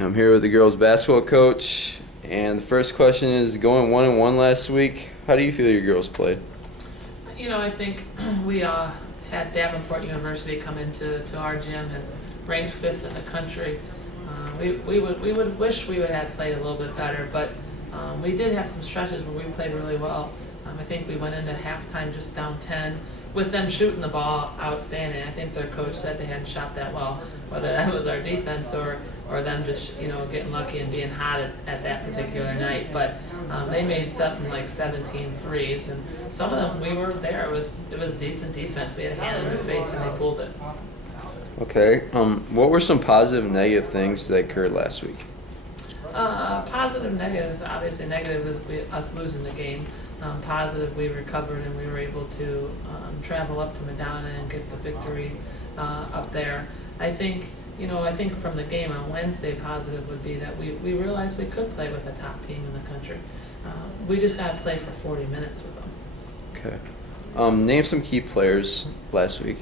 I'm here with the girls basketball coach, and the first question is, going 1-1 last week, how do you feel your girls played? I think we had Davenport University come into our gym and ranked 5th in the country. We would wish we would have played a little bit better, but we did have some stretches where we played really well. I think we went into halftime just down 10 with them shooting the ball outstanding. I think their coach said they hadn't shot that well, whether that was our defense or them just getting lucky and being hot at that particular night. But they made something like 17 threes, and some of them we were there. It was decent defense. We had a hand in the face and they pulled it. Okay. What were some positive and negative things that occurred last week? Positive, negatives. Obviously, negative is us losing the game. Positive, we recovered and we were able to travel up to Madonna and get the victory up there. I think from the game on Wednesday, positive would be that we realized we could play with a top team in the country. We just got to play for 40 minutes with them. Okay. Name some key players last week.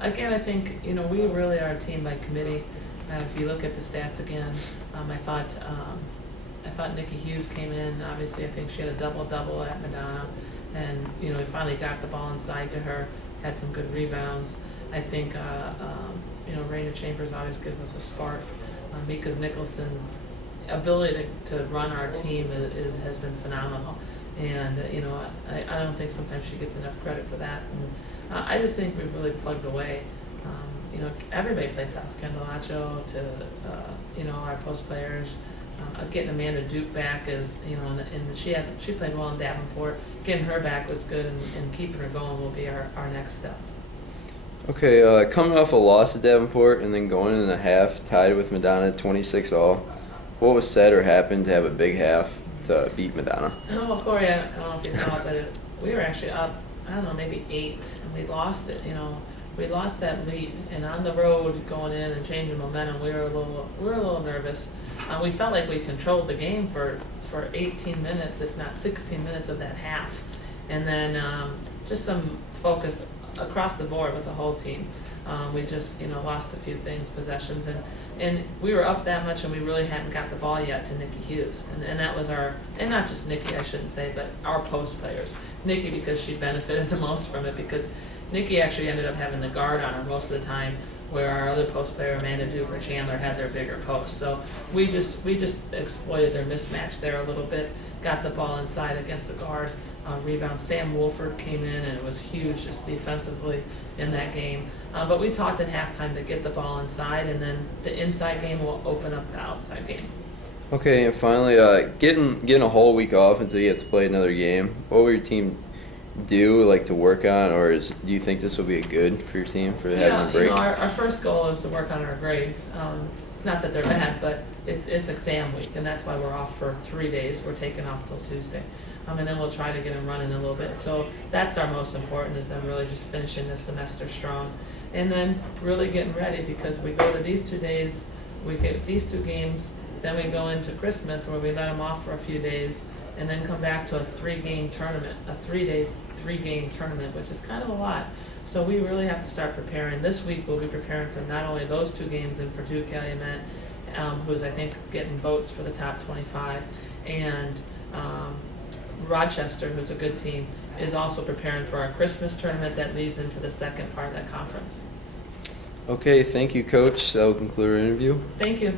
Again, I think we really are a team by committee. If you look at the stats again, I thought Nikki Hughes came in. Obviously, I think she had a double-double at Madonna, and we finally got the ball inside to her. Had some good rebounds. I think Raina Chambers always gives us a spark. Mika Nicholson's ability to run our team has been phenomenal, and I don't think sometimes she gets enough credit for that. And I just think we've really plugged away. Everybody played tough. Kendall Acho to our post players. Getting Amanda Duke back is and she played well in Davenport. Getting her back was good, and keeping her going will be our next step. Okay, coming off a loss at Davenport and then going in the half tied with Madonna 26-all, what was said or happened to have a big half to beat Madonna? Well, Corey, I don't know if you saw it, but we were actually up, I don't know, maybe 8, and we lost it. We lost that lead, and on the road going in and changing momentum, we were a little nervous. We felt like we controlled the game for 18 minutes, if not 16 minutes of that half, and then just some focus across the board with the whole team. We just lost a few things, possessions, and we were up that much, and we really hadn't got the ball yet to Nikki Hughes, and that was and not just Nikki, I shouldn't say, but our post players. Nikki, because she benefited the most from it, because Nikki actually ended up having the guard on her most of the time, where our other post player, Amanda Duke or Chandler, had their bigger posts. So we just exploited their mismatch there a little bit, got the ball inside against the guard. Rebound. Sam Wolford came in, and it was huge just defensively in that game. But we talked at halftime to get the ball inside, and then the inside game will open up the outside game. Okay, and finally, getting a whole week off until you get to play another game, what will your team do to work on, or do you think this will be good for your team for having a break? Our first goal is to work on our grades. Not that they're bad, but it's exam week, and that's why we're off for 3 days. We're taking off till Tuesday, and then we'll try to get them running a little bit. So that's our most important, is them really just finishing this semester strong, and then really getting ready, because we go to these 2 days, we get these 2 games, then we go into Christmas where we let them off for a few days, and then come back to a 3-game tournament, a 3-day 3-game tournament, which is kind of a lot. So we really have to start preparing. This week we'll be preparing for not only those 2 games in Purdue Calumet, who's I think getting votes for the top 25, and Rochester, who's a good team, is also preparing for our Christmas tournament that leads into the second part of that conference. Okay, thank you, Coach. That will conclude our interview. Thank you.